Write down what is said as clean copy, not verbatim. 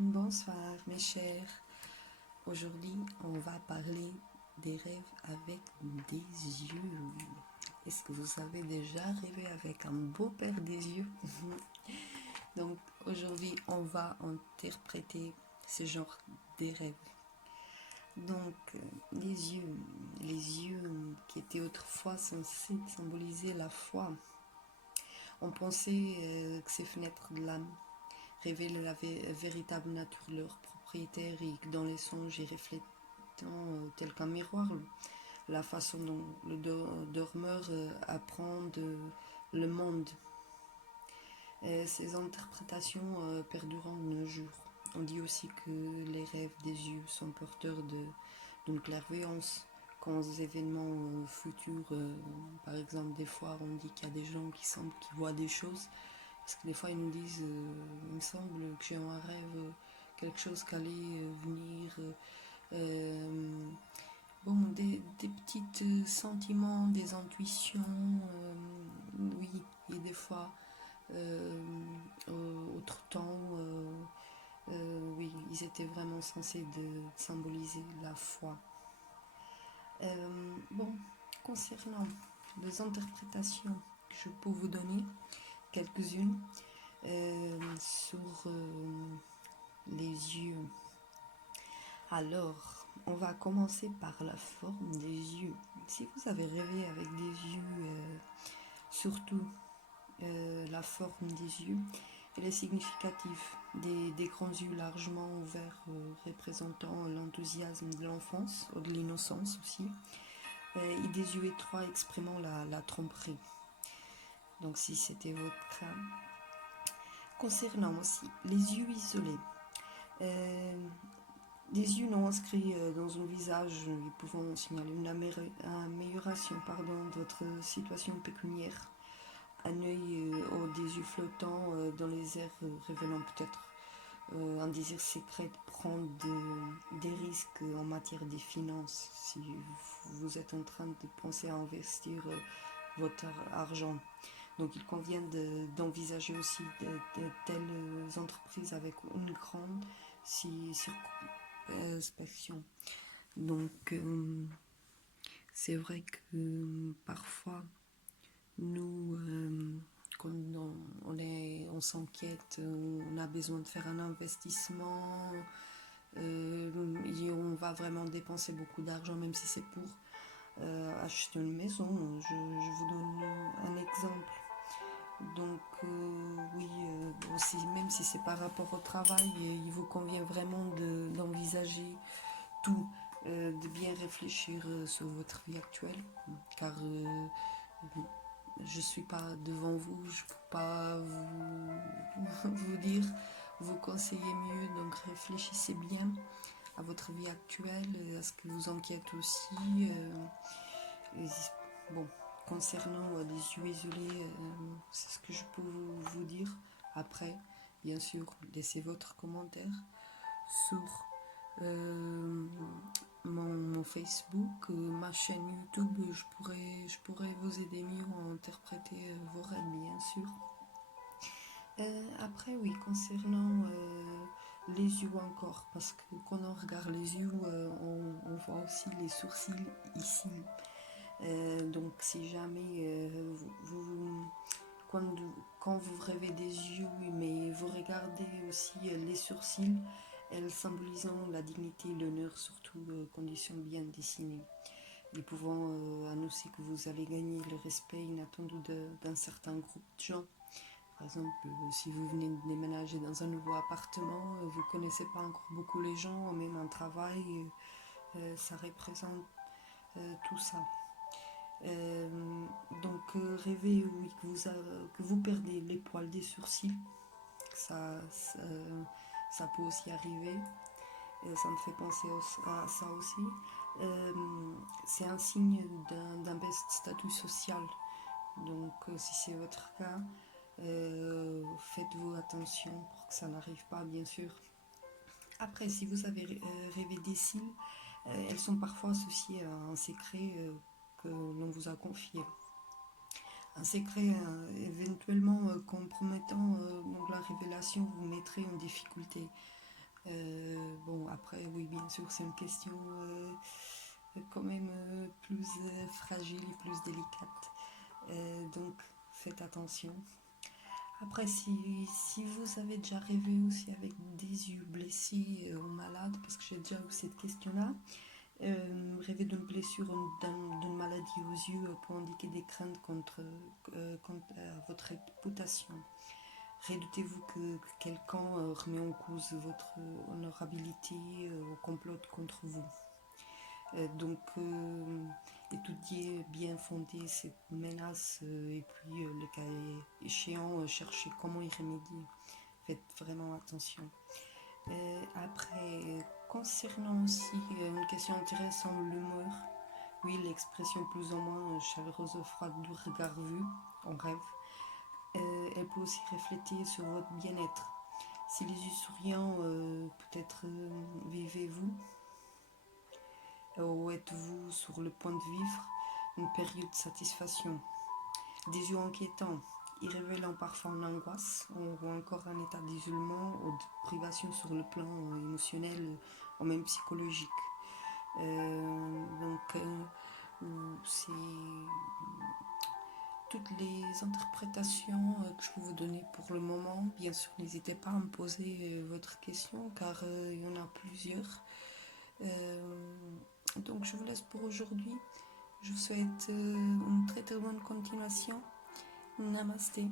Bonsoir mes chers. Aujourd'hui, on va parler des rêves avec des yeux. Est-ce que vous avez déjà rêvé avec un beau paire des yeux? Donc aujourd'hui, on va interpréter ce genre de rêves. Donc les yeux qui étaient autrefois censés symboliser la foi. On pensait que ces fenêtres de l'âme révèlent la véritable nature de leur propriétaire et que dans les songes y reflétant tel qu'un miroir la façon dont le dormeur apprend le monde. Ces interprétations perdurant de nos jours. On dit aussi que les rêves des yeux sont porteurs d'une clairvoyance quant aux événements futurs. Par exemple, des fois, on dit qu'il y a des gens qui semblent qu'ils voient des choses. Parce que des fois, ils nous disent, il me semble que j'ai un rêve, quelque chose qui allait venir. Bon, des petits sentiments, des intuitions, oui, et des fois, autre temps, oui, ils étaient vraiment censés symboliser la foi. Bon, concernant les interprétations que je peux vous donner, quelques-unes sur les yeux. Alors, on va commencer par la forme des yeux. Si vous avez rêvé avec des yeux, surtout la forme des yeux, elle est significative. Des grands yeux largement ouverts représentant l'enthousiasme de l'enfance ou de l'innocence aussi, et des yeux étroits exprimant la tromperie. Donc si c'était votre cas. Concernant aussi les yeux isolés, des yeux non inscrits dans un visage, ils pouvant signaler une amélioration de votre situation pécuniaire. Un œil ou des yeux flottants dans les airs, révélant peut-être un désir secret de prendre des risques en matière de finances, si vous êtes en train de penser à investir votre argent. Donc il convient d'envisager aussi de telles entreprises avec une grande circonspection. Donc c'est vrai que parfois nous, quand on s'inquiète, on a besoin de faire un investissement et on va vraiment dépenser beaucoup d'argent, même si c'est pour acheter une maison. Je vous donne un exemple. Donc oui, aussi, même si c'est par rapport au travail, il vous convient vraiment d'envisager tout, de bien réfléchir sur votre vie actuelle, car je ne suis pas devant vous, je ne peux pas vous dire, vous conseiller mieux, donc réfléchissez bien à votre vie actuelle, à ce que vous inquiète aussi. Bon, concernant les yeux isolés, c'est ce que je peux vous dire. Après, bien sûr, laissez votre commentaire sur mon Facebook, ma chaîne YouTube. Je pourrais vous aider mieux à interpréter vos rêves, bien sûr. Après, oui, concernant les yeux encore, parce que quand on regarde les yeux, on voit aussi les sourcils ici. Donc si jamais quand vous rêvez des yeux, mais vous regardez aussi les sourcils, elles symbolisant la dignité et l'honneur, surtout conditions bien dessinées, et pouvant annoncer que vous allez gagner le respect inattendu d'un certain groupe de gens. Par exemple, si vous venez de déménager dans un nouveau appartement, vous ne connaissez pas encore beaucoup les gens, même un travail, ça représente tout ça. Donc rêvez, oui, que vous perdez les poils des sourcils, ça peut aussi arriver. Ça me fait penser à ça aussi. C'est un signe d'un bas statut social. Donc si c'est votre cas, faites-vous attention pour que ça n'arrive pas, bien sûr. Après, si vous avez rêvé des cils, elles sont parfois associées à un secret que l'on vous a confié. Un secret éventuellement compromettant, donc la révélation vous mettrait en difficulté. Bon, après, oui, bien sûr, c'est une question quand même plus fragile et plus délicate. Donc, faites attention. Après, si vous avez déjà rêvé aussi avec des yeux blessés ou malades, parce que j'ai déjà eu cette question-là, rêver d'une blessure ou d'une maladie aux yeux peut indiquer des craintes contre votre réputation. Redoutez-vous que quelqu'un remet en cause votre honorabilité ou complote contre vous. Donc, étudiez bien fondé cette menace et puis le cas échéant, cherchez comment y remédier. Faites vraiment attention. Après, concernant aussi une question intéressante, l'humeur. Oui, l'expression plus ou moins chaleureuse ou froide du regard vu en rêve. Elle peut aussi refléter sur votre bien-être. Si les yeux souriants, peut-être vivez-vous ou êtes-vous sur le point de vivre une période de satisfaction. Des yeux inquiétants, y révélant parfois une angoisse ou encore un état d'isolement ou de privation sur le plan émotionnel ou même psychologique. C'est toutes les interprétations que je peux vous donner pour le moment. Bien sûr, n'hésitez pas à me poser votre question car il y en a plusieurs. Donc je vous laisse pour aujourd'hui. Je vous souhaite une très très bonne continuation. Namasté.